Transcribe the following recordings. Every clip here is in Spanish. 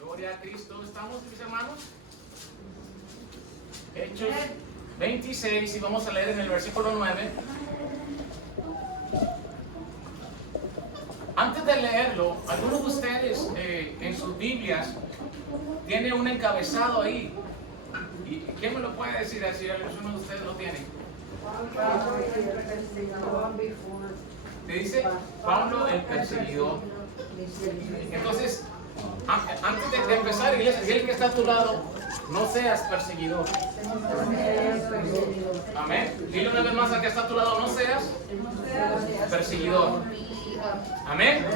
Gloria a Cristo. ¿Dónde estamos, mis hermanos? Hechos 26, y vamos a leer en el versículo 9. Antes de leerlo, algunos de ustedes en sus Biblias tiene un encabezado ahí. ¿Y quién me lo puede decir así? Algunos de ustedes lo tienen. ¿Te dice? Pablo el perseguidor. Entonces, antes de empezar, iglesia, si el que está a tu lado, no seas perseguidor. Amén. Dile una vez más al que está a tu lado, no seas perseguidor. Amén.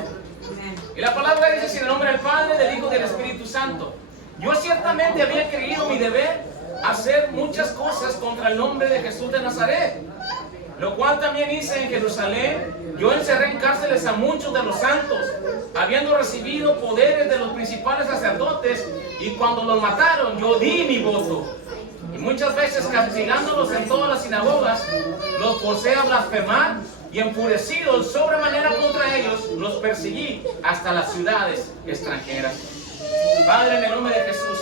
Y la palabra dice: en el nombre del Padre, del Hijo y del Espíritu Santo. Yo ciertamente había creído mi deber hacer muchas cosas contra el nombre de Jesús de Nazaret, lo cual también hice en Jerusalén. Yo encerré en cárceles a muchos de los santos, habiendo recibido poderes de los principales sacerdotes, y cuando los mataron, yo di mi voto. Y muchas veces, castigándolos en todas las sinagogas, los forcé a blasfemar, y enfurecido sobremanera contra ellos, los perseguí hasta las ciudades extranjeras. Padre, en el nombre de Jesús,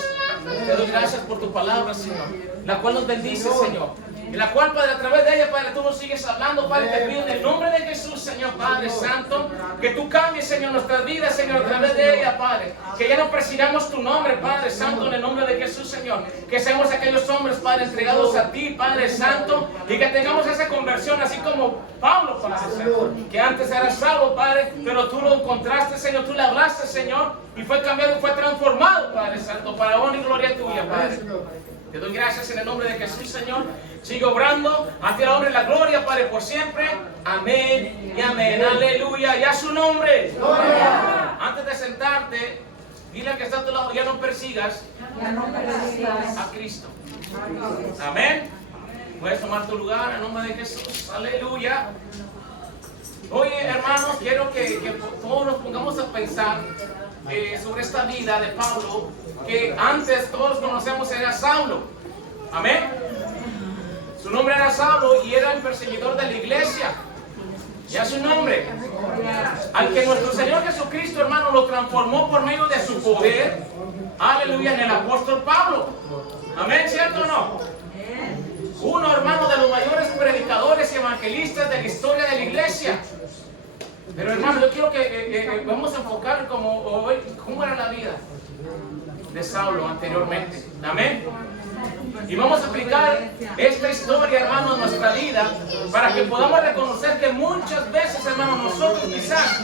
te doy gracias por tu palabra, Señor, la cual nos bendice, Señor, y la cual, Padre, a través de ella, Padre, tú nos sigues hablando. Padre, te pido en el nombre de Jesús, Señor, Padre Santo, que tú cambies, Señor, nuestras vidas, Señor, a través de ella, Padre, que ya no persigamos tu nombre, Padre Santo, en el nombre de Jesús, Señor, que seamos aquellos hombres, Padre, entregados a ti, Padre Santo, y que tengamos esa conversión, así como Pablo, Padre Santo, que antes era salvo, Padre, pero tú lo encontraste, Señor, tú le hablaste, Señor, y fue cambiado y fue transformado, Padre Santo, para honra y gloria tuya, Padre. Te doy gracias en el nombre de Jesús, Señor. Sigue obrando. A ti la honra y la gloria, Padre, por siempre. Amén y amén. Aleluya. Y a su nombre. Gloria. Antes de sentarte, dile al que está a tu lado: ya no persigas a Cristo. Amén. Puedes tomar tu lugar en el nombre de Jesús. Aleluya. Oye, hermanos, quiero que todos nos pongamos a pensar sobre esta vida de Pablo, que antes todos conocemos era Saulo. Amén. Su nombre era Saulo y era el perseguidor de la iglesia. Ya su nombre, al que nuestro Señor Jesucristo, hermano, lo transformó por medio de su poder. Aleluya, en el apóstol Pablo. Amén, ¿cierto o no? Uno, hermano, de los mayores predicadores y evangelistas de la historia de la iglesia. Pero, hermano, yo quiero que vamos a enfocar cómo era la vida de Saulo anteriormente. Amén. Y vamos a aplicar esta historia, hermano, en nuestra vida, para que podamos reconocer que muchas veces, hermano, nosotros quizás,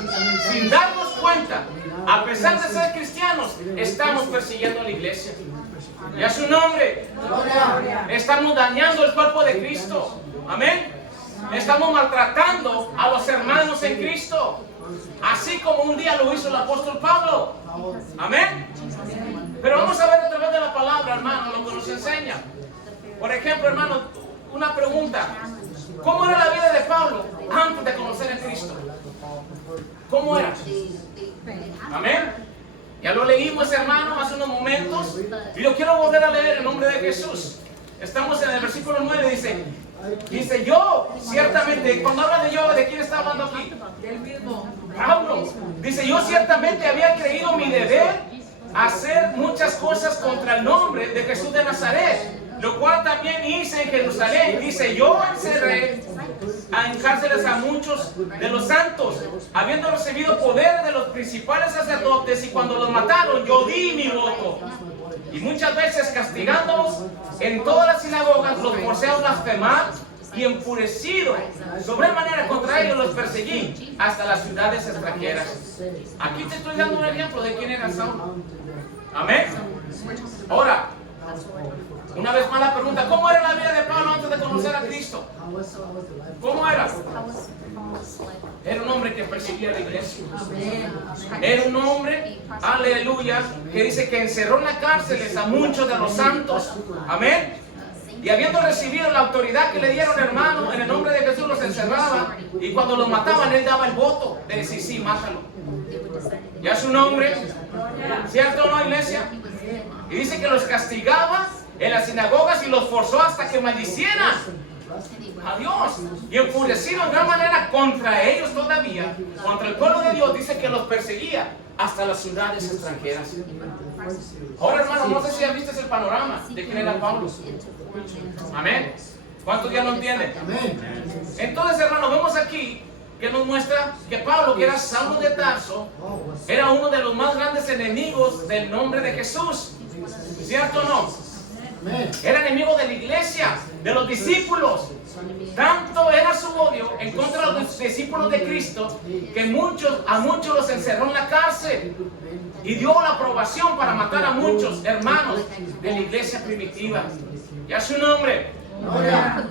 sin darnos cuenta, a pesar de ser cristianos, estamos persiguiendo a la iglesia. Y a su nombre, estamos dañando el cuerpo de Cristo. Amén. Estamos maltratando a los hermanos en Cristo, así como un día lo hizo el apóstol Pablo. Amén. Pero vamos a ver a través de la palabra, hermano, lo que nos enseña. Por ejemplo, hermano, una pregunta: ¿cómo era la vida de Pablo antes de conocer a Cristo? ¿Cómo era? Amén. Ya lo leímos, hermano, hace unos momentos, y lo quiero volver a leer en nombre de Jesús. Estamos en el versículo 9, dice: yo, ciertamente, cuando habla de yo, ¿de quién está hablando aquí? Del mismo Pablo. Dice: yo ciertamente había creído mi deber hacer muchas cosas contra el nombre de Jesús de Nazaret, lo cual también hice en Jerusalén. Dice: yo encerré en cárceles a muchos de los santos, habiendo recibido poder de los principales sacerdotes, y cuando los mataron, yo di mi voto. Y muchas veces, castigándolos en todas las sinagogas, los forcé a blasfemar, y enfurecido sobremanera contra ellos, los perseguí hasta las ciudades extranjeras. Aquí te estoy dando un ejemplo de quién era Saulo. Amén. Ahora, una vez más la pregunta: ¿cómo era la vida de Pablo antes de conocer a Cristo? ¿Cómo era? Era un hombre que perseguía a la iglesia. Era un hombre, aleluya, que dice que encerró en las cárceles a muchos de los santos. Amén. Y habiendo recibido la autoridad que le dieron, hermano, en el nombre de Jesús los encerraba, y cuando los mataban, él daba el voto de decir: sí, mátalo. Ya su nombre, ¿cierto o no, iglesia? Y dice que los castigaba en las sinagogas y los forzó hasta que maldicieran a Dios. Y enfurecido en gran manera contra ellos todavía, contra el pueblo de Dios, dice que los perseguía hasta las ciudades extranjeras. Ahora, hermano, no sé si ya viste el panorama de quién era Pablo. Amén. ¿Cuántos ya lo entienden? Entonces, hermano, vemos aquí que nos muestra que Pablo, que era Saulo de Tarso, era uno de los más grandes enemigos del nombre de Jesús. ¿Cierto o no? Era enemigo de la iglesia, de los discípulos. Tanto era su odio en contra de los discípulos de Cristo que a muchos los encerró en la cárcel y dio la aprobación para matar a muchos hermanos de la iglesia primitiva. Y a su nombre.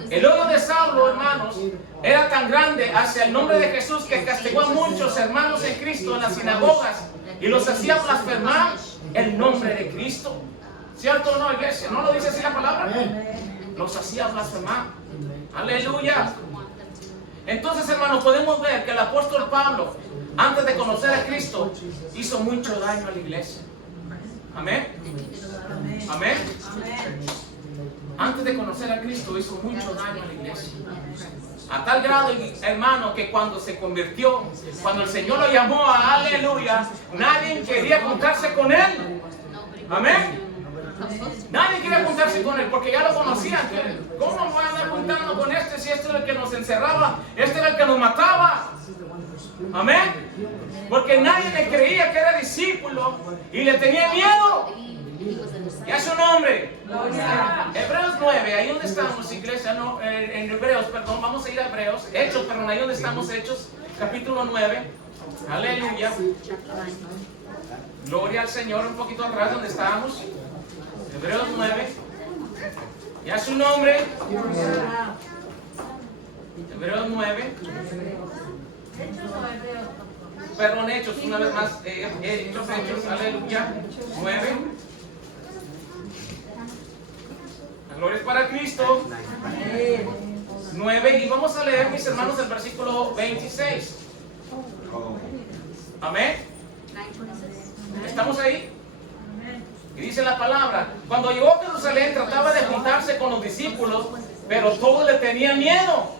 El odio de Saulo, hermanos, era tan grande hacia el nombre de Jesús que castigó a muchos hermanos en Cristo en las sinagogas y los hacía blasfemar el nombre de Cristo. ¿Cierto o no, iglesia? ¿No lo dice así la palabra? Los hacía blasfemar. Aleluya. Entonces, hermanos, podemos ver que el apóstol Pablo, antes de conocer a Cristo, hizo mucho daño a la iglesia. Amén. Amén. Antes de conocer a Cristo, hizo mucho daño a la iglesia. A tal grado, hermano, que cuando se convirtió, cuando el Señor lo llamó a aleluya, nadie quería juntarse con él. Amén. Nadie quería juntarse con él porque ya lo conocían. ¿Cómo voy a andar juntando con este si este era el que nos encerraba? Este era el que nos mataba. Amén. Porque nadie le creía que era discípulo y le tenía miedo. Y a su nombre. Hebreos 9, ahí donde estamos, iglesia, no, en Hebreos, perdón, vamos a ir a Hebreos, Hechos, perdón, ahí donde estamos, Hechos, capítulo 9. Aleluya. Gloria al Señor, un poquito atrás donde estábamos. Hebreos 9. Y a su nombre. Hebreos 9. Perdón, Hechos, una vez más. Hechos, aleluya. 9. La gloria es para Cristo. 9. Y vamos a leer, mis hermanos, el versículo 26. Amén. ¿Estamos ahí? Y dice la palabra: cuando llegó a Jerusalén trataba de juntarse con los discípulos, pero todos le tenían miedo,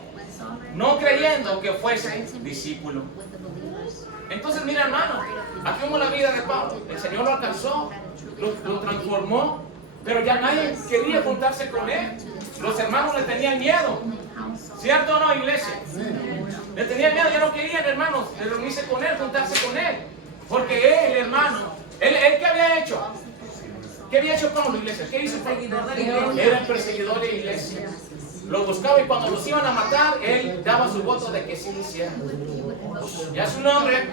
no creyendo que fuese discípulo. Entonces, mira, hermano, aquí vemos la vida de Pablo. El Señor lo alcanzó, lo transformó, pero ya nadie quería juntarse con él. Los hermanos le tenían miedo. ¿Cierto o no, iglesia? Le tenían miedo, ya no querían, hermanos, de reunirse con él, juntarse con él. Porque él, hermano, él ¿qué había hecho? ¿Qué había hecho Pablo, iglesia? ¿Qué hizo Pablo? Era el perseguidor de la iglesia. Los buscaba y cuando los iban a matar, él daba su voto de que sí lo hicieran. Ya su nombre.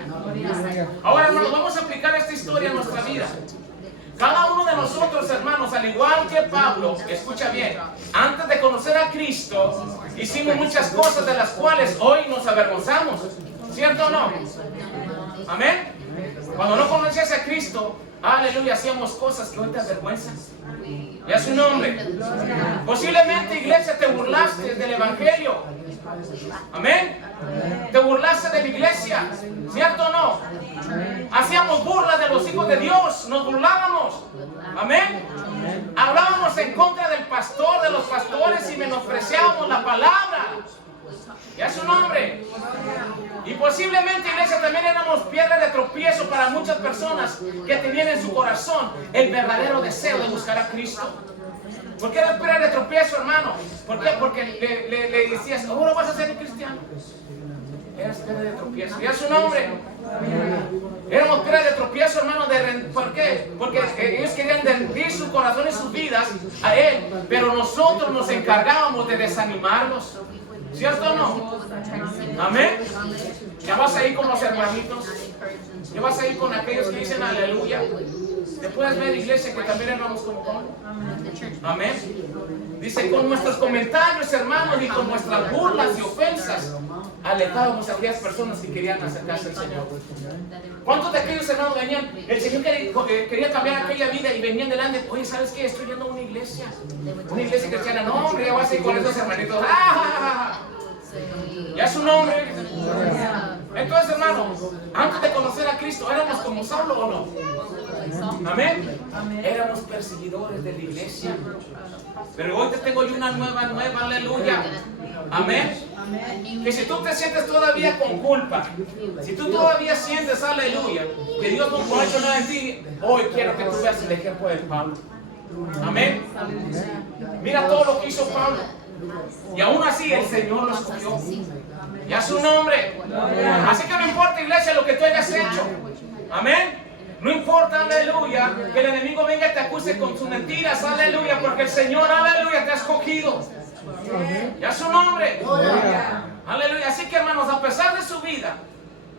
Ahora, hermanos, vamos a aplicar esta historia a nuestra vida. Cada uno de nosotros, hermanos, al igual que Pablo, escucha bien, antes de conocer a Cristo, hicimos muchas cosas de las cuales hoy nos avergonzamos. ¿Cierto o no? Amén. Cuando no conocías a Cristo, aleluya, hacíamos cosas que hoy te avergüenzan. Y a su nombre. Posiblemente, iglesia, te burlaste del evangelio. Amén. Te burlaste de la iglesia. ¿Cierto o no? Hacíamos burlas de los hijos de Dios. Nos burlábamos. Amén. Hablábamos en contra del pastor, de los pastores, y menospreciábamos la palabra. Y a su nombre. Y posiblemente, iglesia, también éramos piedra de tropiezo para muchas personas que tenían en su corazón el verdadero deseo de buscar a Cristo. ¿Por qué eras piedra de tropiezo, hermano? ¿Por qué? Porque le decías, ahora vas a ser cristiano. Eras piedra de tropiezo. Y a su nombre. Éramos piedra de tropiezo, hermano. ¿Por qué? Porque ellos querían rendir su corazón y sus vidas a Él. Pero nosotros nos encargábamos de desanimarlos. ¿Cierto o no? Amén. Ya vas a ir con los hermanitos. Ya vas a ir con aquellos que dicen aleluya. Te puedes ver, iglesia, que también éramos como Pablo. Amén. Dice, con nuestros comentarios, hermanos, y con nuestras burlas y ofensas, alejábamos a aquellas personas que querían acercarse al Señor. ¿Cuántos de aquellos hermanos venían? El Señor quería cambiar aquella vida y venían delante. Oye, ¿sabes qué? Estoy yendo a una iglesia. Una iglesia cristiana. No, hombre, ya vas a ir con esos hermanitos. Ya es su nombre. Entonces, hermanos, antes de conocer a Cristo, ¿éramos como Saulo o no? Amén. Éramos perseguidores de la iglesia. Pero hoy te tengo yo una nueva, aleluya. Amén. Que si tú te sientes todavía con culpa, si tú todavía sientes, aleluya, que Dios no ha hecho nada en ti, hoy quiero que tú veas el ejemplo de Pablo. Amén. Mira todo lo que hizo Pablo. Y aún así el Señor lo escogió. Y a su nombre. Así que no importa, iglesia, lo que tú hayas hecho. Amén. No importa, aleluya, que el enemigo venga y te acuse con sus mentiras, aleluya, porque el Señor, aleluya, te ha escogido. Y a su nombre. Aleluya. Así que, hermanos, a pesar de su vida,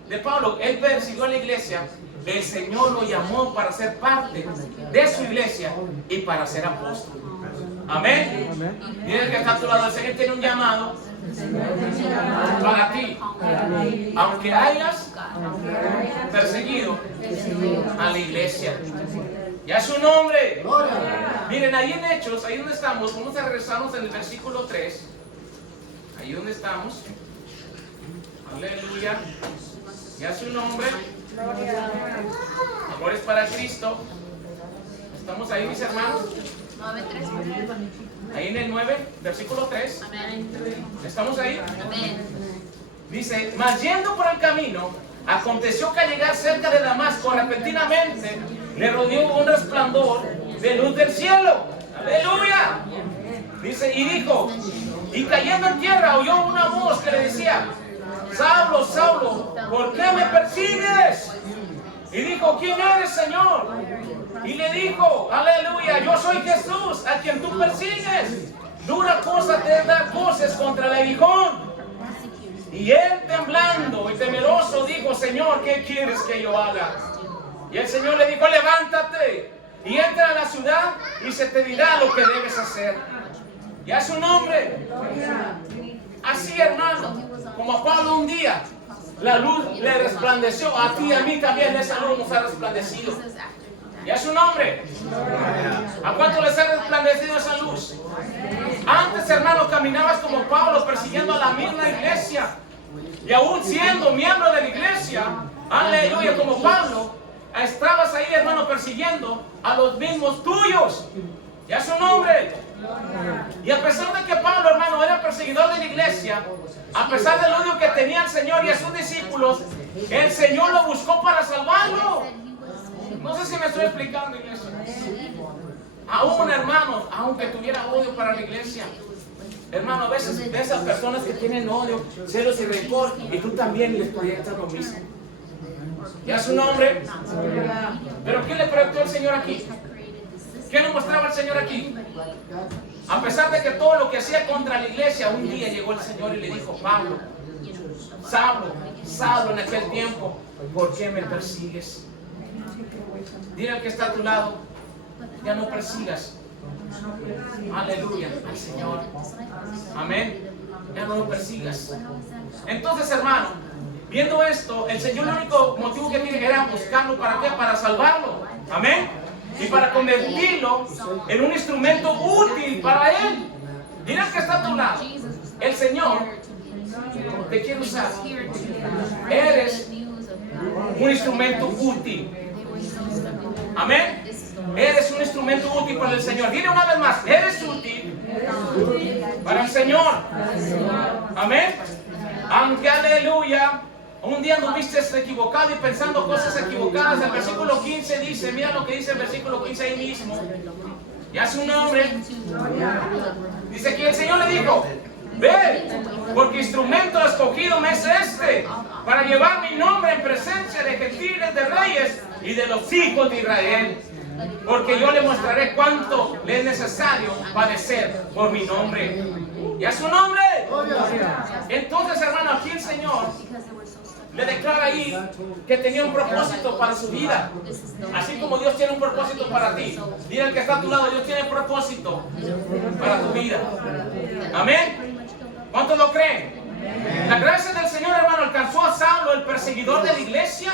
de Pablo, él persiguió a la iglesia. El Señor lo llamó para ser parte de su iglesia y para ser apóstol. Amén. Miren que está a tu lado, el Señor tiene un llamado para ti. Aunque hayas perseguido a la iglesia. Y a su nombre. Miren, ahí en Hechos, ahí donde estamos, vamos a regresarnos en el versículo 3. Ahí donde estamos. Aleluya. Y a su nombre. Amores para Cristo. ¿Estamos ahí, mis hermanos? 9:3. Ahí en el 9, versículo 3. ¿Estamos ahí? Dice, mas yendo por el camino, aconteció que al llegar cerca de Damasco, repentinamente le rodeó un resplandor de luz del cielo. ¡Aleluya! Dice, y dijo, y cayendo en tierra oyó una voz que le decía, Saulo, Saulo, ¿por qué me persigues? Y dijo, ¿quién eres, Señor? Y le dijo, aleluya, yo soy Jesús, a quien tú persigues. Dura cosa te da voces contra el aguijón. Y él temblando y temeroso dijo, Señor, ¿qué quieres que yo haga? Y el Señor le dijo, levántate y entra a la ciudad y se te dirá lo que debes hacer. Y a su nombre. Así, hermano, como a Pablo un día, la luz le resplandeció, a ti y a mí también esa luz nos ha resplandecido. Y a su nombre. ¿A cuánto les ha resplandecido esa luz? Antes, hermano, caminabas como Pablo persiguiendo a la misma iglesia. Y aún siendo miembro de la iglesia, aleluya, como Pablo, estabas ahí, hermano, persiguiendo a los mismos tuyos. Y a su nombre. Y a pesar de que Pablo, hermano, era perseguidor de la iglesia, a pesar del odio que tenía el Señor y a sus discípulos, el Señor lo buscó para salvarlo. No sé si me estoy explicando, iglesia. Aún, hermano, aunque tuviera odio para la iglesia, hermano, a veces ves a personas que tienen odio, celos y rencor, y tú también les proyectas lo mismo. ¿Y a su nombre? ¿Pero qué le proyectó el Señor aquí? ¿Qué le mostraba el Señor aquí? A pesar de que todo lo que hacía contra la iglesia, un día llegó el Señor y le dijo, Pablo, Saulo en aquel tiempo, ¿por qué me persigues? Dile al que está a tu lado, ya no persigas. Aleluya al Señor. Amén. Ya no lo persigas. Entonces, hermano, viendo esto, el Señor, el único motivo que tiene era buscarlo. ¿Para qué? Para salvarlo. Amén. Y para convertirlo en un instrumento útil para Él. Dile al que está a tu lado, el Señor te quiere usar. Eres un instrumento útil. Amén. Eres un instrumento útil para el Señor. Dile una vez más, eres útil para el Señor. Amén. Aunque, aleluya, un día anduviste equivocado y pensando cosas equivocadas. El versículo 15 dice, mira lo que dice el versículo 15 ahí mismo. Y a su nombre. Dice que el Señor le dijo, ve, porque instrumento escogido me es este, para llevar mi nombre en presencia de gentiles, de reyes y de los hijos de Israel. Porque yo le mostraré cuánto le es necesario padecer por mi nombre. ¿Y a su nombre? Entonces, hermano, aquí el Señor le declara ahí que tenía un propósito para su vida. Así como Dios tiene un propósito para ti. Dile al que está a tu lado, Dios tiene un propósito para tu vida. Amén. ¿Cuántos lo creen? La gracia del Señor, hermano, alcanzó a Saulo, el perseguidor de la iglesia.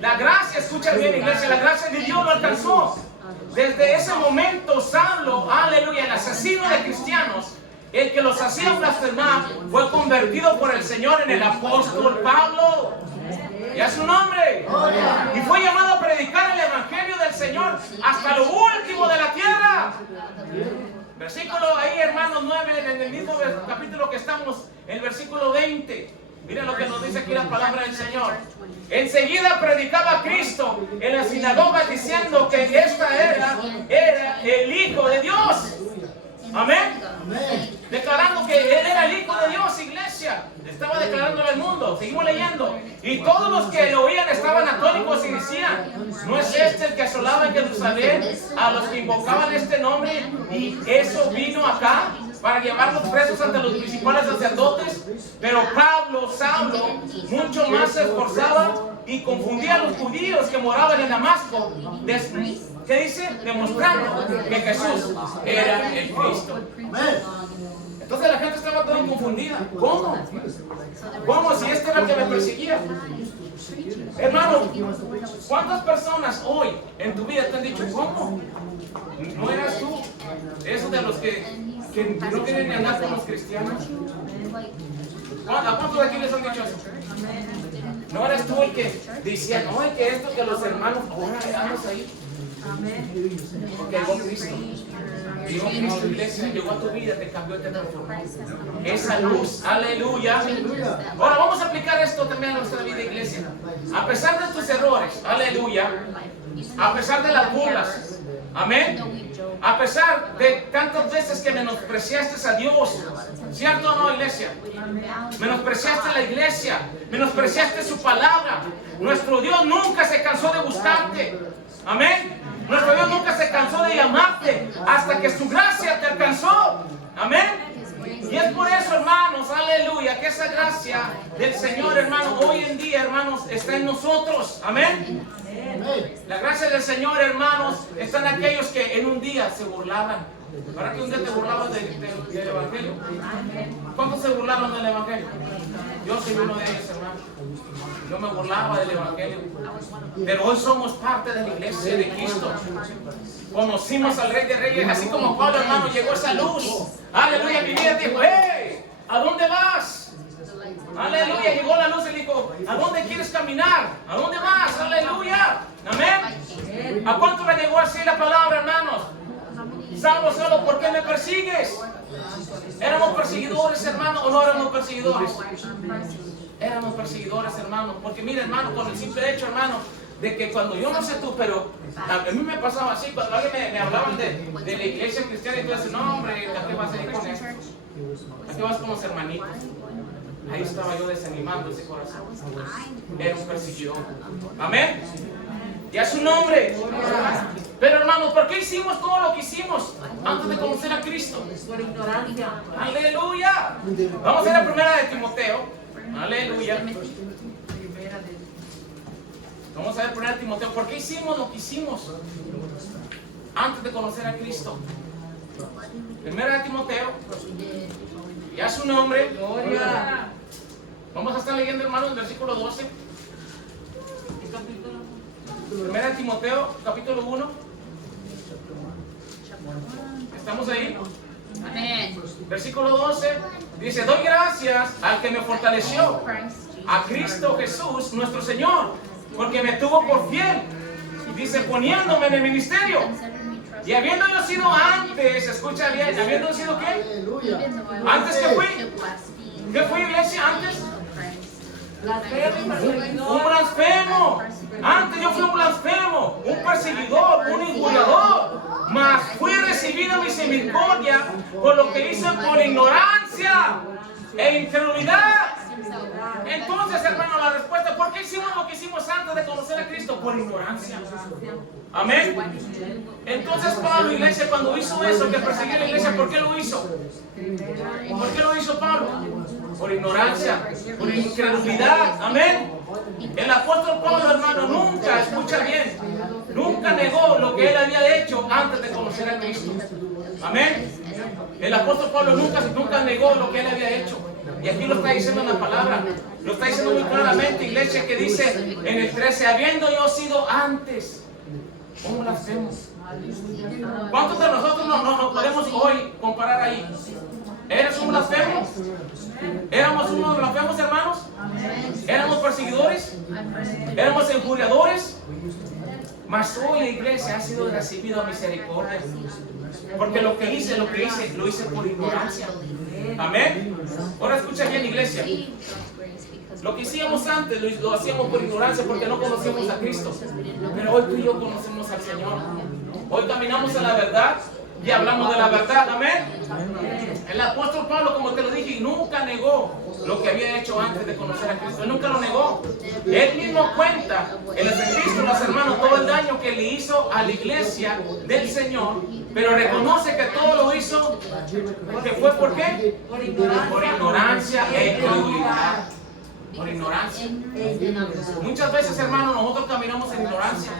La gracia, escucha bien, iglesia, la gracia de Dios lo alcanzó. Desde ese momento, Saulo, aleluya, el asesino de cristianos, el que los hacía blasfemar, fue convertido por el Señor en el apóstol Pablo. Y a su nombre. Y fue llamado a predicar el evangelio del Señor hasta lo último de la tierra. Versículo ahí, hermanos, 9, en el mismo capítulo que estamos, el versículo 20. Mira lo que nos dice aquí la palabra del Señor. Enseguida predicaba Cristo en la sinagoga diciendo que era el Hijo de Dios. Amén. Declarando que Él era el Hijo de Dios, iglesia. Estaba declarándolo al mundo. Seguimos leyendo. Y todos los que lo oían estaban atónitos y decían: ¿no es este el que asolaba en Jerusalén a los que invocaban este nombre? Y eso vino acá para llevarlos presos ante los principales sacerdotes. Pero Saulo, mucho más se esforzaba y confundía a los judíos que moraban en Damasco. ¿Qué dice? Demostrando que Jesús era el Cristo. Entonces la gente estaba toda confundida. ¿Cómo? ¿Cómo si este era el que me perseguía? Hermano, ¿cuántas personas hoy en tu vida te han dicho: ¿cómo? ¿No eras tú? Eso de los que no quieren ni andar con los cristianos. ¿A cuántos de aquí les han dicho eso? ¿No eres tú el que decía: no, es que esto, que los hermanos, ahora andas ahí? Porque llegó Cristo. Llegó Cristo, iglesia, llegó a tu vida, te cambió, te transformó. Esa luz, aleluya. Ahora vamos a aplicar esto también a nuestra vida, iglesia. A pesar de tus errores, aleluya. A pesar de las burlas, amén. A pesar de tantas veces que menospreciaste a Dios, ¿cierto o no, iglesia? Menospreciaste a la iglesia, menospreciaste su palabra. Nuestro Dios nunca se cansó de buscarte, amén. Nuestro Dios nunca se cansó de llamarte hasta que su gracia te alcanzó, amén. Y es por eso, hermanos, aleluya, que esa gracia del Señor, hermanos, hoy en día, hermanos, está en nosotros, amén. La gracia del Señor, hermanos, está en aquellos que en un día se burlaban. ¿Para que un día te burlabas del Evangelio? ¿Cuántos se burlaron del Evangelio? Yo soy uno de ellos, hermano. Yo me burlaba del Evangelio. Pero hoy somos parte de la iglesia de Cristo. Conocimos al Rey de Reyes, así como Pablo, hermano, llegó esa luz. Aleluya, mi vida dijo: hey, ¿a dónde vas? Aleluya, llegó la luz y dijo: ¿a dónde quieres caminar? ¿A dónde vas? Aleluya, amén. ¿A cuánto le llegó así la palabra, hermanos? Saulo, ¿por qué me persigues? ¿Éramos perseguidores, hermano, o no éramos perseguidores? Éramos perseguidores, hermano. Porque mira, hermano, con el simple hecho, hermano, de que cuando yo no sé tú, pero a mí me pasaba así, cuando alguien me hablaban de la iglesia cristiana, y tú dices: no, hombre, ¿a qué vas a ir con esto? ¿A qué vas con los hermanitos? Ahí estaba yo desanimando ese corazón. Era un perseguidor. Amén. Ya es su nombre. Pero, hermanos, ¿por qué hicimos todo lo que hicimos antes de conocer a Cristo? Por ignorancia. Aleluya. Vamos a ir a primera de Timoteo. Aleluya. Vamos a ver primera de Timoteo. ¿Por qué hicimos lo que hicimos antes de conocer a Cristo? Primera de Timoteo. Ya su nombre. Gloria. Vamos a estar leyendo, hermanos, el versículo 12. Primera de Timoteo, capítulo 1. ¿Estamos ahí? Amén. Versículo 12. Dice: doy gracias al que me fortaleció, a Cristo Jesús, nuestro Señor, porque me tuvo por fiel. Dice: poniéndome en el ministerio. Y habiendo yo sido antes, escucha bien, habiendo sido ¿qué? ¿Antes qué fui? ¿Qué fui, iglesia, antes? Un blasfemo. Antes yo fui un blasfemo, un perseguidor, un injuriador. Mas fui recibido misericordia por lo que hice por ignorancia e incredulidad. Entonces, hermano, la respuesta: ¿por qué hicimos lo que hicimos antes de conocer a Cristo? Por ignorancia. Amén. Entonces Pablo, iglesia, cuando hizo eso, que perseguía a la iglesia, ¿por qué lo hizo? ¿Por qué lo hizo Pablo? Por ignorancia, por incredulidad. Amén. El apóstol Pablo, hermano, nunca, escucha bien, nunca negó lo que él había hecho antes de conocer a Cristo. Amén. El apóstol Pablo nunca negó lo que él había hecho. Y aquí lo está diciendo en la palabra. Lo está diciendo muy claramente, iglesia, que dice en el 13: habiendo yo sido antes. ¿Cómo lo hacemos? ¿Cuántos de nosotros no podemos hoy comparar ahí? ¿Eres un blasfemo? ¿Éramos unos blasfemos, hermanos? ¿Éramos perseguidores? ¿Éramos injuriadores? Mas hoy la iglesia ha sido recibida a misericordia. Porque lo que hice, lo hice por ignorancia. Amén. Ahora escucha bien, iglesia. Lo que hacíamos antes lo hacíamos por ignorancia porque no conocíamos a Cristo. Pero hoy tú y yo conocemos al Señor. Hoy caminamos en la verdad y hablamos de la verdad. Amén. El apóstol Pablo, como te lo dije, nunca negó lo que había hecho antes de conocer a Cristo. Él nunca lo negó. Él mismo cuenta en las epístolas, hermanos, todo el daño que le hizo a la iglesia del Señor. Pero reconoce que todo lo hizo porque fue ¿por qué? Por ignorancia e incredulidad. Por ignorancia. Muchas veces, hermanos, nosotros caminamos en ignorancia.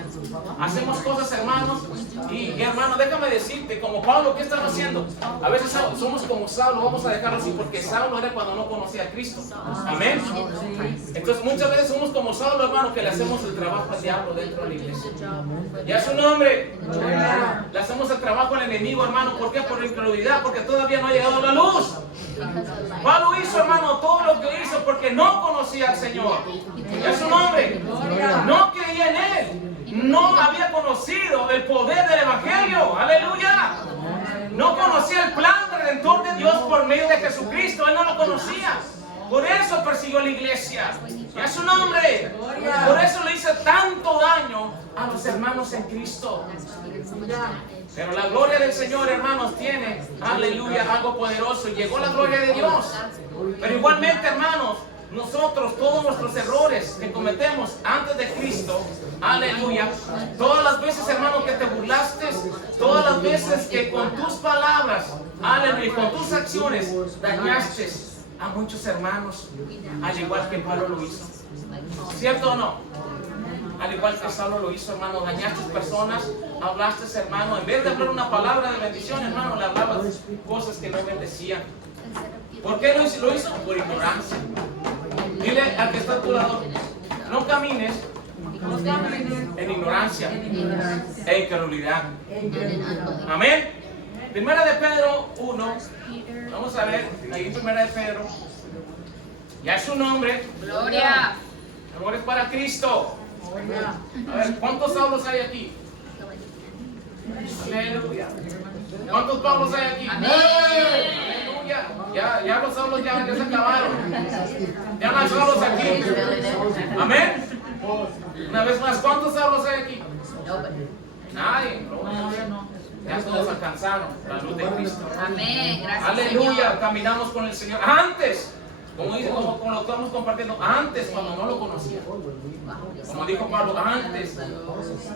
Hacemos cosas, hermanos. Y hermano, déjame decirte, como Pablo, ¿qué están haciendo? A veces somos como Saulo, vamos a dejarlo así, porque Saulo era cuando no conocía a Cristo. Amén. Entonces, muchas veces somos como Saulo, hermano, que le hacemos el trabajo al diablo dentro de la iglesia. Ya su nombre. Le hacemos el trabajo al enemigo, hermano. ¿Por qué? Por incredulidad, porque todavía no ha llegado la luz. Pablo hizo, hermano, todo lo que hizo porque no conocía al Señor. Ya su nombre. No creía en Él. No había conocido el poder del Evangelio. Aleluya. No conocía el plan redentor de Dios por medio de Jesucristo. Él no lo conocía. Por eso persiguió a la iglesia. Ya su nombre. Por eso le hizo tanto daño a los hermanos en Cristo. Pero la gloria del Señor, hermanos, tiene, aleluya, algo poderoso. Llegó la gloria de Dios. Pero igualmente, hermanos, nosotros, todos nuestros errores que cometemos antes de Cristo, aleluya, todas las veces, hermano, que te burlaste, todas las veces que con tus palabras, aleluya, con tus acciones dañaste a muchos hermanos, al igual que Pablo lo hizo. ¿Cierto o no? Al igual que Saulo lo hizo, hermano, dañaste personas, hablaste, hermano, en vez de hablar una palabra de bendición, hermano, le hablabas cosas que no bendecían. ¿Por qué lo hizo? Lo hizo por ignorancia. Dile al que está a tu lado, no camines en ignorancia e incredulidad. Amén. Primera de Pedro 1, vamos a ver, ahí Primera de Pedro, ya es su nombre. Gloria. Amor es para Cristo. A ver, ¿cuántos Saulos hay aquí? Aleluya. ¿Cuántos Pablos hay aquí? Amén. Aleluya. Ya los Saulos ya se acabaron. Ya no hay Saulos aquí. Amén. Una vez más, ¿cuántos Saulos hay aquí? Nadie. Ya todos alcanzaron la luz de Cristo. Amén. Gracias, Aleluya. Señor. Caminamos con el Señor. Antes, como lo estamos compartiendo, antes cuando no lo conocía. Como dijo Pablo, antes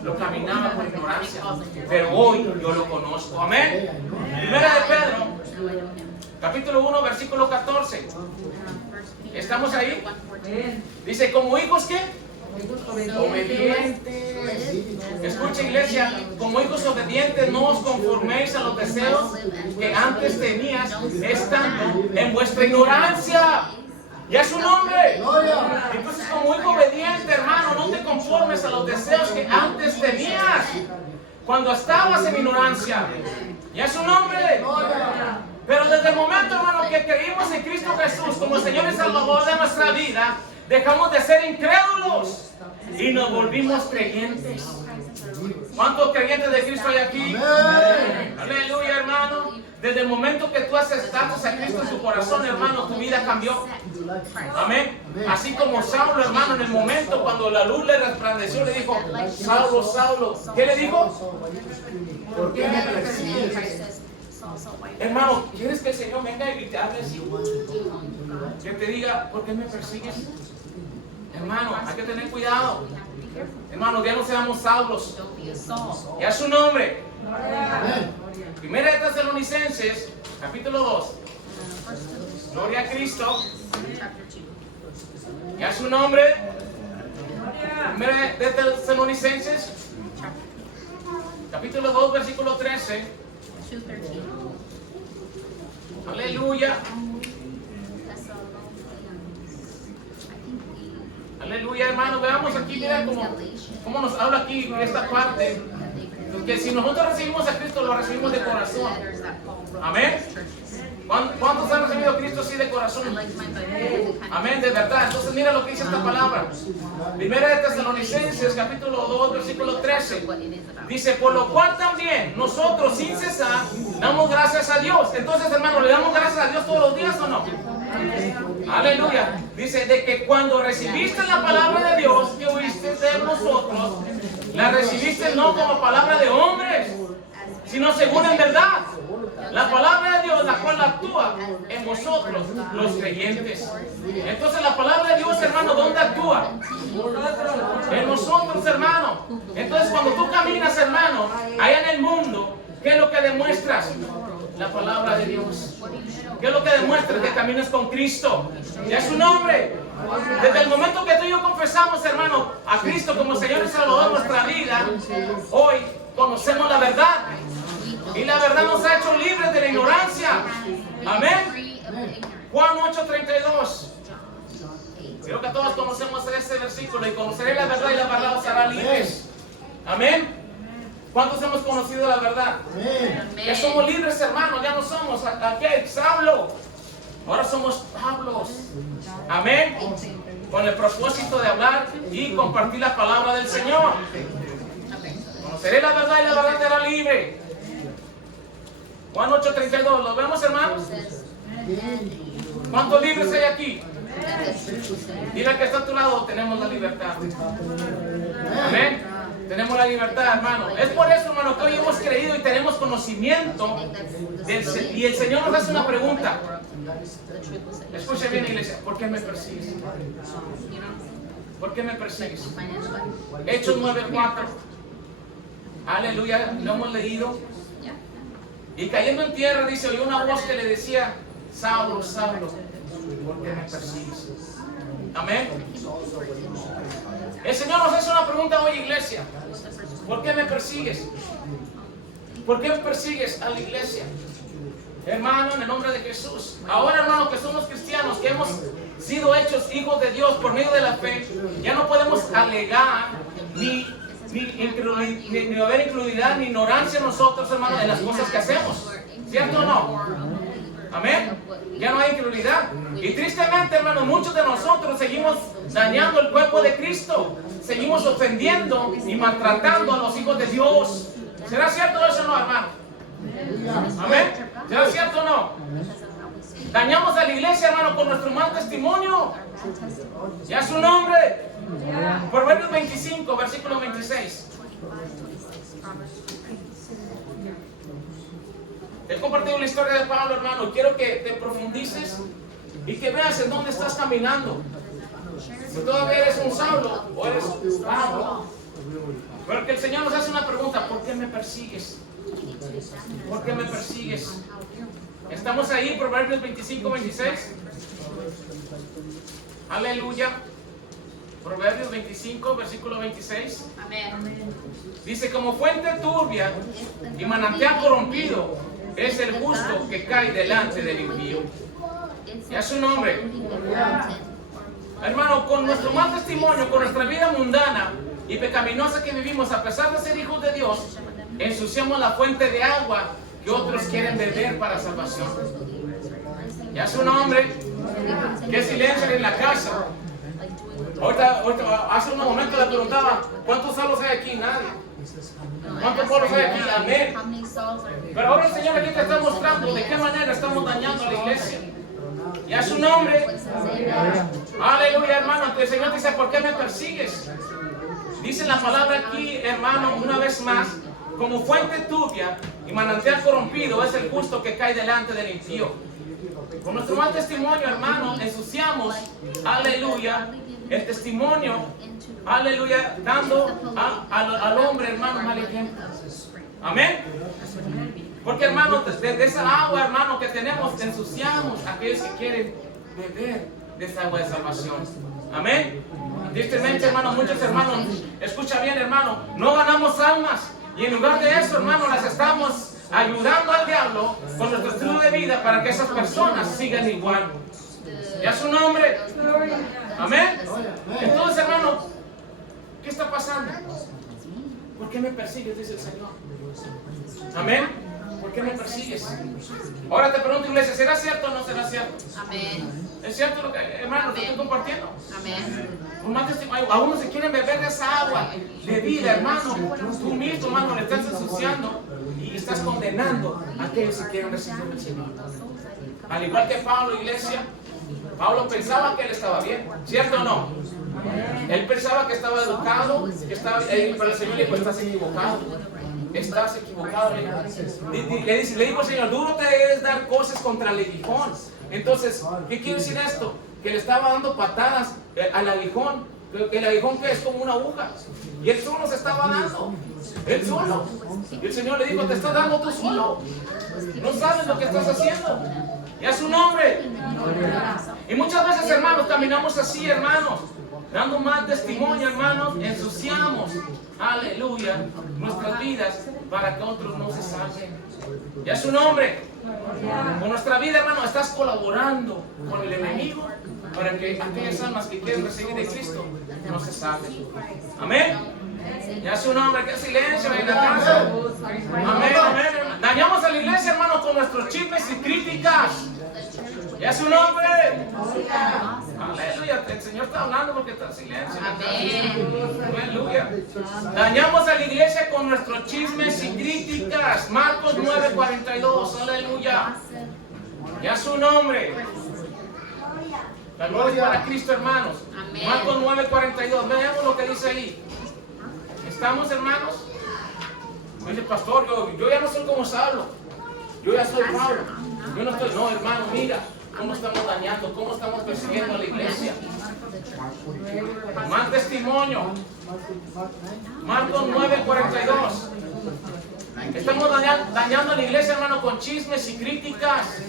lo caminaba por ignorancia, pero hoy yo lo conozco. Amén. Primera de Pedro, capítulo 1, versículo 14. ¿Estamos ahí? Dice, como hijos, ¿qué? Obedientes. Escucha, iglesia, como hijos obedientes, no os conforméis a los deseos que antes tenías, estando en vuestra ignorancia. Ya es su nombre. Entonces, como hijo obediente, hermano, no te conformes a los deseos que antes tenías cuando estabas en ignorancia. Ya es su nombre. Pero desde el momento, hermano, que creímos en Cristo Jesús como Señor y Salvador de nuestra vida, dejamos de ser incrédulos y nos volvimos creyentes. ¿Cuántos creyentes de Cristo hay aquí? Aleluya, hermano. Desde el momento que tú aceptaste a Cristo en tu corazón, hermano, tu vida cambió. Amén. Así como Saulo, hermano, en el momento cuando la luz le resplandeció, le dijo, Saulo, Saulo. ¿Qué le dijo? ¿Por qué me persigues? Hermano, ¿quieres que el Señor venga y te hable así? Que te diga, ¿por qué me persigues? Hermano, hay que tener cuidado. Hermano, ya no seamos Saulos. Ya es su nombre. Primera de Tesalonicenses, capítulo 2. Gloria a Cristo. Ya es su nombre. Primera de Tesalonicenses, capítulo 2, versículo 13. Aleluya. Aleluya, hermano. Veamos aquí, mira cómo nos habla aquí esta parte. Que si nosotros recibimos a Cristo, lo recibimos de corazón. Amén. ¿Cuántos han recibido a Cristo así de corazón? Amén, de verdad. Entonces mira lo que dice esta palabra. Primera de Tesalonicenses, capítulo 2, versículo 13. Dice, por lo cual también nosotros sin cesar damos gracias a Dios. Entonces, hermano, ¿le damos gracias a Dios todos los días o no? Aleluya. Dice, de que cuando recibiste la palabra de Dios que oíste de nosotros, la recibiste no como palabra de hombres, sino según en verdad la palabra de Dios, la cual actúa en vosotros, los creyentes. Entonces la palabra de Dios, hermano, ¿dónde actúa? En nosotros, hermano. Entonces cuando tú caminas, hermano, allá en el mundo, ¿qué es lo que demuestras? La palabra de Dios. ¿Qué es lo que demuestra? Que caminas con Cristo. Ya es su nombre. Desde el momento que tú y yo confesamos, hermano, a Cristo como Señor y Salvador de nuestra vida, hoy conocemos la verdad. Y la verdad nos ha hecho libres de la ignorancia. Amén. Juan 8:32. Creo que todos conocemos este versículo. Y conoceré la verdad y la verdad os hará libres. Amén. ¿Cuántos hemos conocido la verdad? Ya somos libres, hermanos. Ya no somos aquel Saulo. Ahora somos Pablos. Amén. Con el propósito de hablar y compartir la palabra del Señor. Conoceré la verdad y la verdad te hará libre. Juan 8:32, ¿lo vemos, hermanos? ¿Cuántos libres hay aquí? Dile que está a tu lado, tenemos la libertad. Amén. Tenemos la libertad, hermano. Es por eso, hermano, que hoy hemos creído y tenemos conocimiento y el Señor nos hace una pregunta. Escucha bien, iglesia, ¿por qué me persigues? ¿Por qué me persigues? Hechos 9:4. Aleluya, lo hemos leído. Y cayendo en tierra, dice, oyó una voz que le decía, Saulo, Saulo, ¿por qué me persigues? Amén. El Señor nos hace una pregunta hoy, iglesia. ¿Por qué me persigues? ¿Por qué me persigues a la iglesia? Hermano, en el nombre de Jesús. Ahora, hermano, que somos cristianos, que hemos sido hechos hijos de Dios por medio de la fe, ya no podemos alegar ni haber incluidad ni ignorancia en nosotros, hermano, de las cosas que hacemos. ¿Cierto o no? Amén. Ya no hay incredulidad. Y tristemente, hermano, muchos de nosotros seguimos dañando el cuerpo de Cristo. Seguimos ofendiendo y maltratando a los hijos de Dios. ¿Será cierto eso o no, hermano? Amén. ¿Será cierto o no? Dañamos a la iglesia, hermano, con nuestro mal testimonio. Ya su nombre. Proverbios 25, versículo 26. He compartido la historia de Pablo, hermano. Quiero que te profundices y que veas en dónde estás caminando. Si todavía eres un Saulo o eres Pablo. Pero que el Señor nos hace una pregunta. ¿Por qué me persigues? ¿Por qué me persigues? ¿Estamos ahí? Proverbios 25, 26. Aleluya. Proverbios 25, versículo 26. Amén. Dice, como fuente turbia y manantial corrompido es el justo que cae delante del impío. Y a su nombre. Hermano, con nuestro mal testimonio, con nuestra vida mundana y pecaminosa que vivimos, a pesar de ser hijos de Dios, ensuciamos la fuente de agua que otros quieren beber para salvación. Y a su nombre. Qué silencio en la casa. Ahorita, hace unos momentos le preguntaba, ¿cuántos salvos hay aquí? Nadie. ¿Cuántos pueblos hay aquí? Amén. Pero ahora el Señor aquí te está mostrando de qué manera estamos dañando a la iglesia. Y a su nombre. Aleluya, hermano. El Señor dice, ¿por qué me persigues? Dice la palabra aquí, hermano, una vez más, como fuente turbia y manantial corrompido es el justo que cae delante del impío. Con nuestro mal testimonio, hermano, ensuciamos, aleluya, el testimonio, aleluya, dando al hombre, hermano, mal ejemplo. Amén. Porque, hermano, de esa agua, hermano, que tenemos, ensuciamos a aquellos que quieren beber de esa agua de salvación. Amén. Tristemente, hermano, muchos hermanos, escucha bien, hermano, no ganamos almas. Y en lugar de eso, hermano, las estamos ayudando al diablo con nuestro estilo de vida para que esas personas sigan igual. ¿Y a su nombre? Amén. Entonces, hermano, ¿qué está pasando? ¿Por qué me persigues? Dice el Señor. Amén. ¿Por ¿Por qué me persigues? Ahora te pregunto, iglesia, ¿será cierto o no será cierto? Amén. ¿Es cierto lo que, hermano, te estoy compartiendo? Amén. Por más testimonio, a uno se quieren beber de esa agua de vida, hermano. Tú mismo, hermano, le estás ensuciando y estás condenando a aquellos que quieren recibir el Señor. Al igual que Pablo, iglesia, Pablo pensaba que él estaba bien, ¿cierto o no? Él pensaba que estaba educado, que estaba, pero el Señor le dijo, estás equivocado. Estás equivocado. Le dijo el Señor, duro te es dar cosas contra el aguijón. Entonces, ¿qué quiere decir esto? Que le estaba dando patadas al aguijón. El aguijón que es como una aguja. Y él solo se estaba dando. Él solo. Y el Señor le dijo, te estás dando tú solo. No sabes lo que estás haciendo. Y a su nombre. Y muchas veces, hermanos, caminamos así, hermanos. Dando mal testimonio, hermanos, ensuciamos, aleluya, nuestras vidas para que otros no se salven. Y a su nombre, con nuestra vida, hermano, estás colaborando con el enemigo para que aquellas almas que quieren recibir de Cristo no se salven. Amén. Y a su nombre, que silencio en la casa. Amén, amén. Dañamos a la iglesia, hermano, con nuestros chismes y críticas. Y a su nombre. Aleluya, el Señor está hablando porque está en silencio. Aleluya. Dañamos a la iglesia con nuestros chismes y críticas. Marcos 9:42. Aleluya. Y a su nombre. La gloria es para Cristo, hermanos. Marcos 9:42. Veamos lo que dice ahí. ¿Estamos, hermanos? Me dice, pastor, yo ya no soy como Saulo. Yo ya soy Pablo. Yo no estoy, no, hermano, mira cómo estamos dañando, cómo estamos persiguiendo a la iglesia. Más testimonio. Marcos 9:42. Estamos dañando a la iglesia, hermano, con chismes y críticas.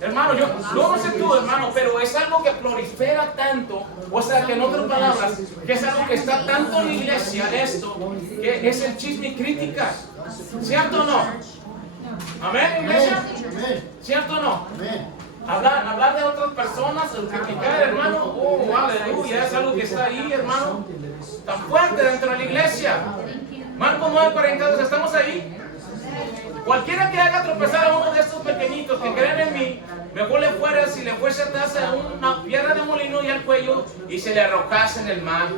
Hermano, yo no sé tú, hermano, pero es algo que prolifera tanto, o sea, que en otras palabras, que es algo que está tanto en la iglesia, esto, que es el chisme y críticas. ¿Cierto o no? Amén, iglesia. ¿Cierto o no? Hablar de otras personas, criticar, hermano, oh, aleluya, es algo que está ahí, hermano, tan fuerte dentro de la iglesia. Marcos 9:42, ¿estamos ahí? Cualquiera que haga tropezar a uno de estos pequeñitos que creen en mí, mejor le fuera si le fuese a darse una piedra de molino y al cuello y se le arrojase en el mar.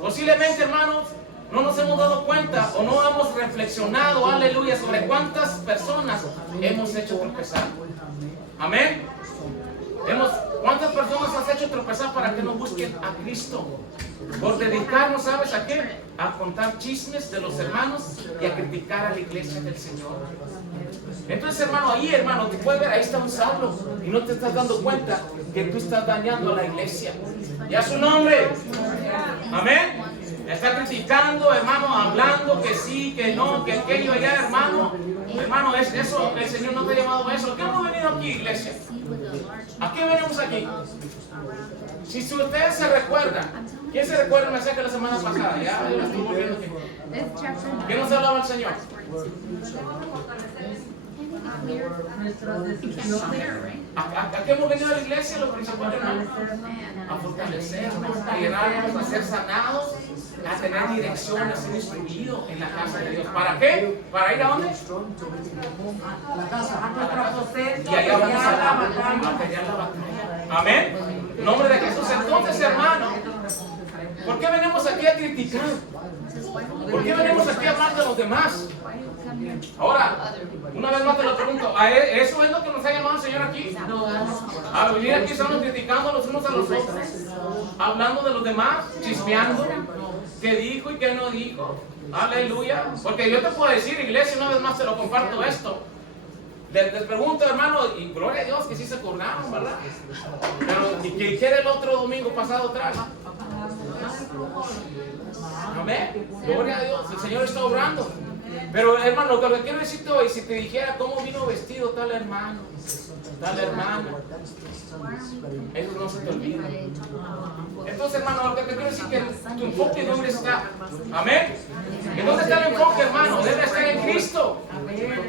Posiblemente, hermanos, no nos hemos dado cuenta o no hemos reflexionado, aleluya, sobre cuántas personas hemos hecho tropezar. Amén. ¿Cuántas personas has hecho tropezar para que no busquen a Cristo? Por dedicarnos, ¿sabes a qué? A contar chismes de los hermanos y a criticar a la iglesia del Señor. Entonces, hermano, ahí, hermano, te puedes ver, ahí está un Saulo y no te estás dando cuenta que tú estás dañando a la iglesia. Y a su nombre. Amén. Está criticando, hermano, hablando que sí, que no, que aquello allá, hermano. Hermano, es eso, el Señor no te ha llamado a eso. ¿A qué hemos venido aquí, iglesia? ¿A qué venimos aquí? Si ustedes se recuerdan, ¿quién se recuerda el mensaje de la semana pasada? Ya lo estoy volviendo aquí. ¿Qué nos hablaba el Señor? ¿A qué hemos venido a la iglesia? Lo principal, hermano, a fortalecernos, a llenarnos, a ser sanados, a tener dirección, a ser instruidos en la casa de Dios. ¿Para qué? ¿Para ir a dónde? A la casa. Y allá vamos a pelear la batalla. Amén. En nombre de Jesús. Entonces, hermano, ¿por qué venimos aquí a criticar? ¿Por qué venimos aquí a hablar de los demás? Ahora, una vez más te lo pregunto, ¿eso es lo que nos ha llamado el Señor aquí? A venir aquí estamos criticando los unos a los otros, hablando de los demás, chismeando, qué dijo y qué no dijo. Aleluya. Porque yo te puedo decir, iglesia, una vez más te lo comparto esto. Les pregunto, hermano, y gloria a Dios que sí se acordaron, ¿verdad? Pero, ¿y qué era el otro domingo pasado atrás? Amén. Gloria a Dios, el Señor está obrando. Pero, hermano, lo que quiero decirte hoy, si te dijera cómo vino vestido tal hermano, tal hermana, eso no se te olvida. Entonces, hermano, lo que te quiero decir es que tu enfoque, ¿dónde está? Amén. ¿En dónde está el enfoque, hermano? Debe estar en Cristo.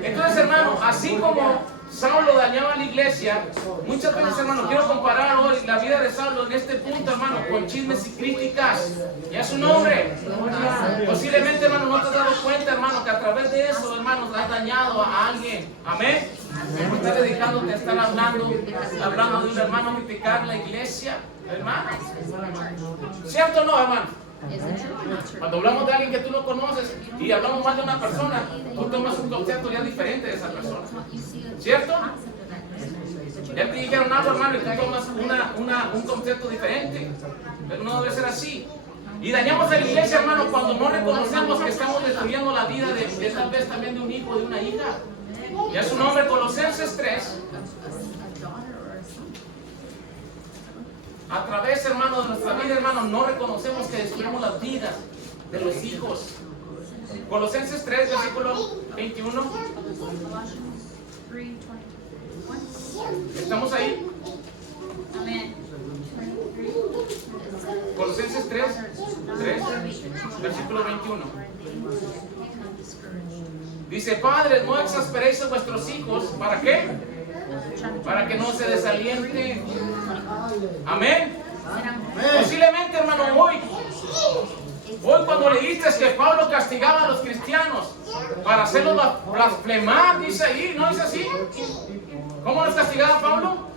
Entonces, hermano, así como Saulo dañaba a la iglesia, muchas veces, hermano, quiero comparar hoy la vida de de Saulo en este punto, hermano, con chismes y críticas. Y a su nombre. Posiblemente, hermano, no te has dado cuenta, hermano, que a través de eso, hermano, has dañado a alguien. Amén. Estás dedicándote a estar hablando de un hermano, criticar la iglesia, hermano. ¿Cierto o no, hermano? Cuando hablamos de alguien que tú no conoces y hablamos mal de una persona, tú tomas un concepto ya diferente de esa persona. ¿Cierto? Ya te dijeron algo, hermano, y tú tomas un concepto diferente. Pero no debe ser así. Y dañamos a la iglesia, hermano, cuando no reconocemos que estamos destruyendo la vida de tal vez también de un hijo o de una hija. Y a su nombre, Colosenses 3. A través, hermano, de nuestra vida, hermano, no reconocemos que destruimos las vidas de los hijos. Colosenses 3, versículo 21. ¿Estamos ahí? Colosenses 3, versículo 21. Dice: padres, no exasperéis a vuestros hijos. ¿Para qué? Para que no se desalienten. Amén. Posiblemente, hermano, hoy cuando leíste que Pablo castigaba a los cristianos para hacerlos blasfemar, dice ahí, ¿no es así? ¿Cómo los castigaba Pablo?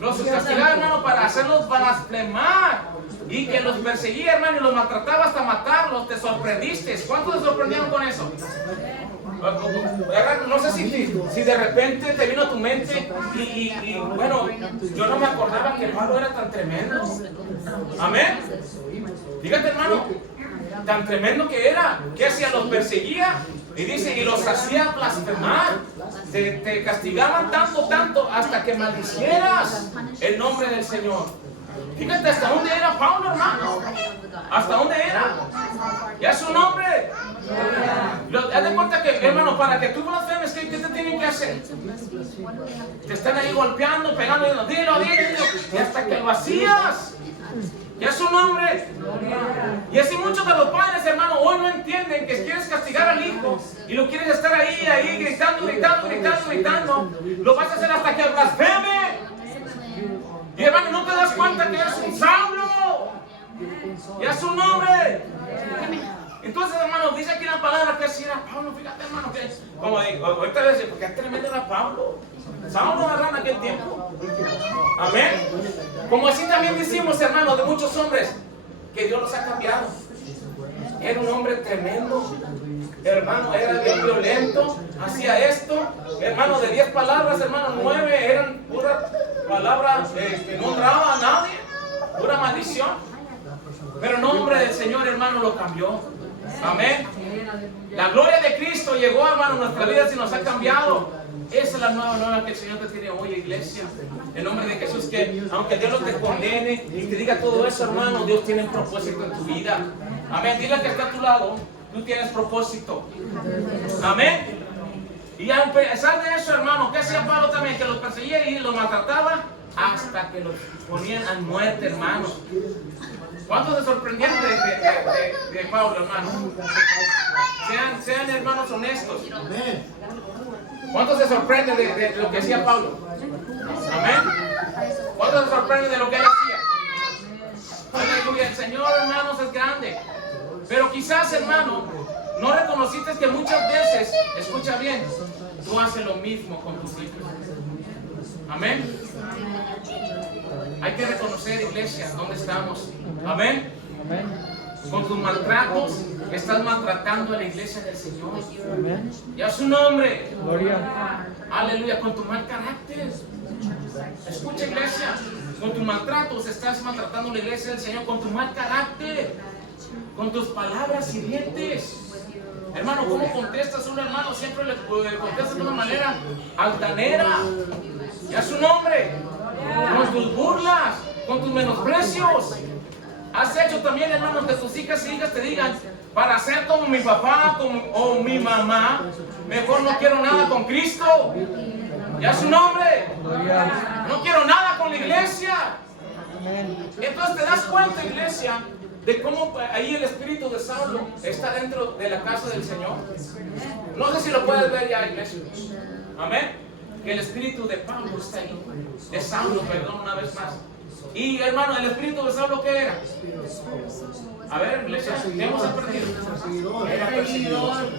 Los castigaba, hermano, para hacerlos blasfemar y que los perseguía, hermano, y los maltrataba hasta matarlos. Te sorprendiste. ¿Cuántos te sorprendieron con eso? No sé si de repente te vino a tu mente y bueno, yo no me acordaba que Pablo era tan tremendo. Amén. Fíjate, hermano, tan tremendo que era. ¿Qué hacía? Los perseguía y dice, y los hacía blasfemar. Te castigaban tanto hasta que maldicieras el nombre del Señor. Fíjate hasta dónde era Pablo, hermano. ¿Hasta dónde era? Ya su nombre. Haz de cuenta que, hermano, para que tú blasfemes, ¿qué te tienen que hacer? Te están ahí golpeando, pegando, dilo, y hasta que lo hacías. Ya su nombre. Y así muchos de los padres, hermano, hoy no entienden que quieres castigar al hijo y lo quieres estar ahí gritando. Lo vas a hacer hasta que blasfeme. Y hermano, no te das cuenta que eres un Saulo. Y a su nombre. Entonces, hermano, dice aquí la palabra que así era Pablo. Fíjate, hermano, que como digo, ahorita voy a decir, porque es tremendo era Pablo. Saulo era en aquel tiempo. Amén. Como así también decimos, hermano, de muchos hombres que Dios los ha cambiado. Era un hombre tremendo. Hermano, era bien violento. Hacía esto. Hermano, de 10 palabras, hermano, 9 eran pura palabra que no honraba a nadie. Pura maldición. Pero el nombre del Señor, hermano, lo cambió. Amén. La gloria de Cristo llegó, hermano, a nuestra vida y nos ha cambiado. Esa es la nueva que el Señor te tiene hoy, iglesia. En nombre de Jesús, que aunque Dios no te condene y te diga todo eso, hermano, Dios tiene un propósito en tu vida. Amén. Dile que está a tu lado, tú tienes propósito. Amén. Y a pesar de eso, hermano, ¿qué hacía Pablo también? Que los perseguía y los maltrataba hasta que los ponían a muerte, hermano. ¿Cuántos se sorprendieron de Pablo, hermano? Sean hermanos honestos. ¿Cuántos se sorprenden de lo que hacía Pablo? Amén. ¿Cuántos se sorprenden de lo que él hacía? Aleluya. El Señor, hermanos, es grande. Pero quizás, hermano, no reconociste que muchas veces, escucha bien, tú haces lo mismo con tus hijos. Amén. Hay que reconocer, iglesia, dónde estamos. Amén. Con tus maltratos estás maltratando a la iglesia del Señor. Amén. Y a su nombre. Gloria. Aleluya. Con tu mal carácter. Escucha, iglesia. Con tus maltratos estás maltratando a la iglesia del Señor. Con tu mal carácter. Con tus palabras hirientes. Hermano, ¿cómo contestas a un hermano? Siempre le contestas de una manera altanera. Y a su nombre. Con tus burlas, con tus menosprecios. Has hecho también, hermanos, que tus hijas y hijas te digan, para ser como mi papá o mi mamá, mejor no quiero nada con Cristo. Y a su nombre. No quiero nada con la iglesia. Entonces te das cuenta, iglesia, de cómo ahí el espíritu de Saulo está dentro de la casa del Señor. No sé si lo puedes ver ya, iglesia. Amén. Que el espíritu de Pablo está ahí. De Saulo, perdón, una vez más. Y hermano, el espíritu de Saulo, ¿qué era? A ver, iglesia, ¿qué hemos aprendido? Era perseguidor.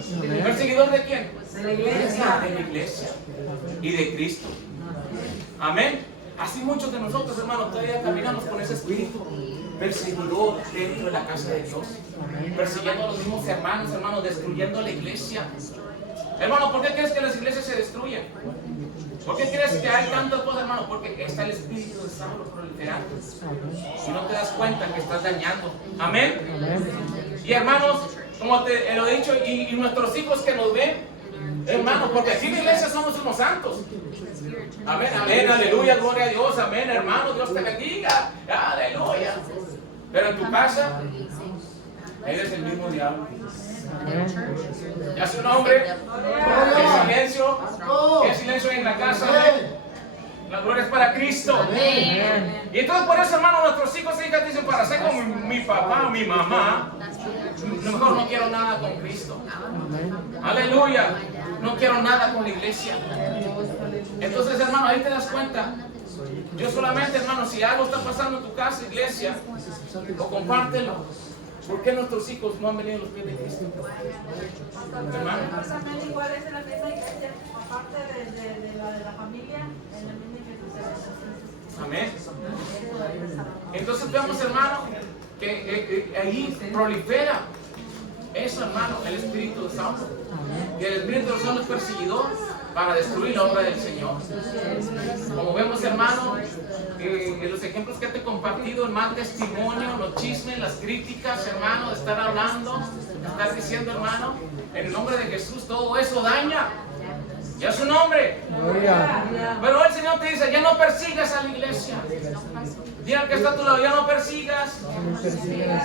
¿Perseguidor de quién? De la iglesia. De la iglesia y de Cristo. Amén. Así muchos de nosotros, hermanos, todavía caminamos con ese espíritu perseguidor dentro de la casa de Dios, persiguiendo a los mismos hermanos, destruyendo la iglesia. Hermano, ¿por qué crees que las iglesias se destruyen? ¿Por qué crees que hay tantas cosas, hermano? Porque está el espíritu de Saulo proliferando. Si no te das cuenta que estás dañando. Amén. Y hermanos, como te lo he dicho, y nuestros hijos que nos ven, hermanos, porque aquí en la iglesia somos unos santos. Amén, amén, aleluya, gloria a Dios, amén, hermano, Dios te bendiga, aleluya. Pero en tu casa, eres el mismo diablo. Ya su nombre, el silencio en la casa, la gloria es para Cristo. Y entonces por eso, hermano, nuestros hijos e hijas dicen, para ser como mi papá o mi mamá, mejor no quiero nada con Cristo. Aleluya, no quiero nada con la iglesia. Entonces, hermano, ahí te das cuenta. Yo solamente, hermano, si algo está pasando en tu casa, iglesia, o compártelo. ¿Por qué nuestros hijos no han venido a los pies de Cristo? Hermano. Igual es en la misma iglesia, aparte de la familia, en la misma iglesia. Amén. Entonces vemos, hermano, que ahí prolifera eso, hermano, el espíritu de Saulo. Y el espíritu de Saulo es perseguidor para destruir la obra del Señor. Como vemos, hermano, en los ejemplos que te he compartido, el mal testimonio, los chismes, las críticas, hermano, de estar hablando, de estar diciendo, hermano, en el nombre de Jesús, todo eso daña. Ya su nombre. Pero el Señor te dice, ya no persigas a la iglesia. Diga que está a tu lado, ya no persigas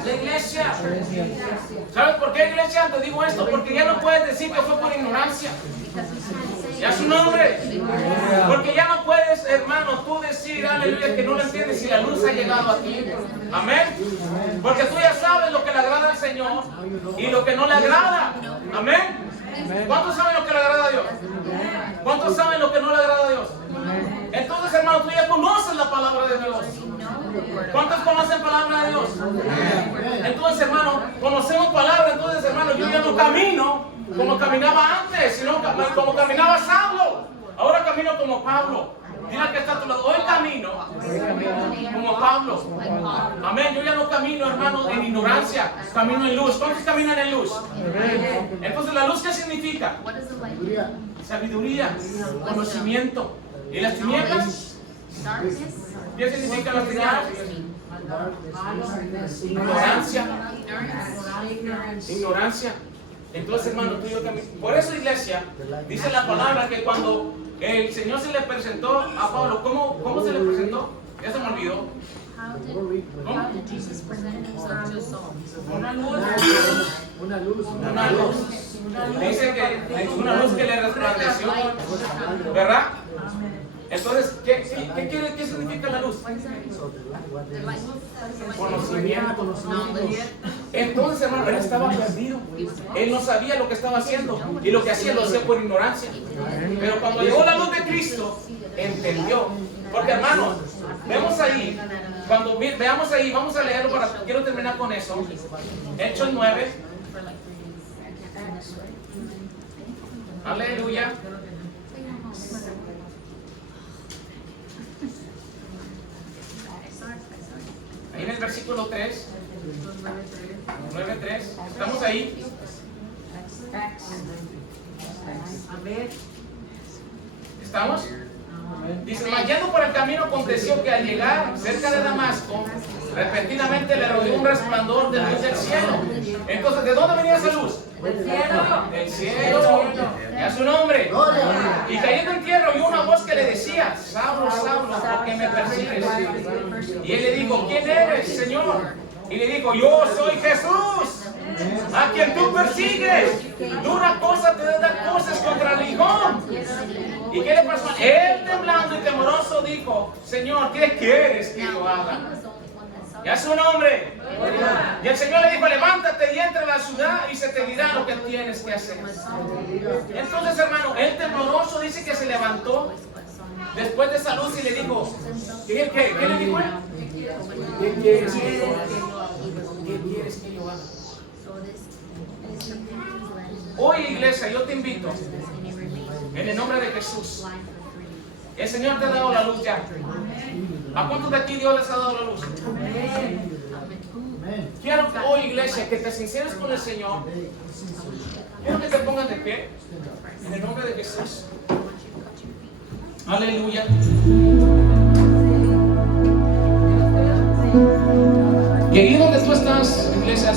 la iglesia. ¿Sabes por qué, iglesia? Te digo esto, porque ya no puedes decir que fue por ignorancia. Ya su nombre. Porque ya no puedes, hermano, tú decir, aleluya, que no lo entiendes si la luz ha llegado a ti. Amén. Porque tú ya sabes lo que le agrada al Señor y lo que no le agrada. Amén. ¿Cuántos saben lo que le agrada a Dios? ¿Cuántos saben lo que no le agrada a Dios? Entonces, hermano, tú ya conoces la palabra de Dios. ¿Cuántos conocen palabra de Dios? Entonces, hermano, conocemos palabra. Entonces, hermano, yo ya no camino como caminaba antes, sino como caminaba Saulo. Ahora camino como Pablo. Dile que está a tu lado. Hoy camino como Pablo. Amén. Yo ya no camino, hermano, en ignorancia. Camino en luz. ¿Cuántos caminan en luz? Entonces, ¿la luz qué significa? Sabiduría, conocimiento. ¿Y las tinieblas? ¿Qué significa las tinieblas? Ignorancia. Ignorancia. Entonces, hermano, tú y yo también. Por eso, iglesia, dice la palabra que cuando el Señor se le presentó a Pablo, ¿cómo se le presentó? Ya se me olvidó. ¿Cómo? Una luz. Una luz. Una luz. Dice que una luz que le resplandeció, ¿verdad? Entonces, ¿qué significa la luz? Conocimiento. Entonces, hermano, él estaba perdido. Él no sabía lo que estaba haciendo. Y lo que hacía lo hacía por ignorancia. Pero cuando llegó la luz de Cristo, entendió. Porque, hermano, vemos ahí, cuando veamos ahí, vamos a leerlo quiero terminar con eso. Hechos 9. Aleluya. Ahí en el versículo 3, 9:3, ¿estamos ahí? ¿Estamos? Dice, yendo por el camino aconteció que al llegar cerca de Damasco, repentinamente le rodeó un resplandor de luz del cielo. Entonces, ¿de dónde venía esa luz? Del cielo. Del cielo. Ya su nombre. Y cayendo en tierra oyó una voz que le decía, Saulo, Saulo, ¿por qué me persigues? Y él le dijo, ¿quién eres, Señor? Y le dijo, yo soy Jesús, a quien tú persigues. Dura cosa te da cosas contra el aguijón. ¿Y qué le pasó? Él, temblando y temoroso, dijo, Señor, ¿qué quieres que yo haga? Ya su nombre. Y el Señor le dijo, levántate y entra a la ciudad y se te dirá lo que tienes que hacer. Entonces, hermano, el tembloroso dice que se levantó después de esa luz y le dijo, ¿qué le dijo él? ¿Qué quieres que yo haga? ¿Qué quieres que yo haga? Hoy, iglesia, yo te invito en el nombre de Jesús. El Señor te ha dado la luz ya. ¿A cuántos de aquí Dios les ha dado la luz? Quiero que hoy, iglesia, que te sinceres con el Señor. Quiero que te pongas de pie en el nombre de Jesús. Aleluya. Y ahí donde tú estás, iglesia,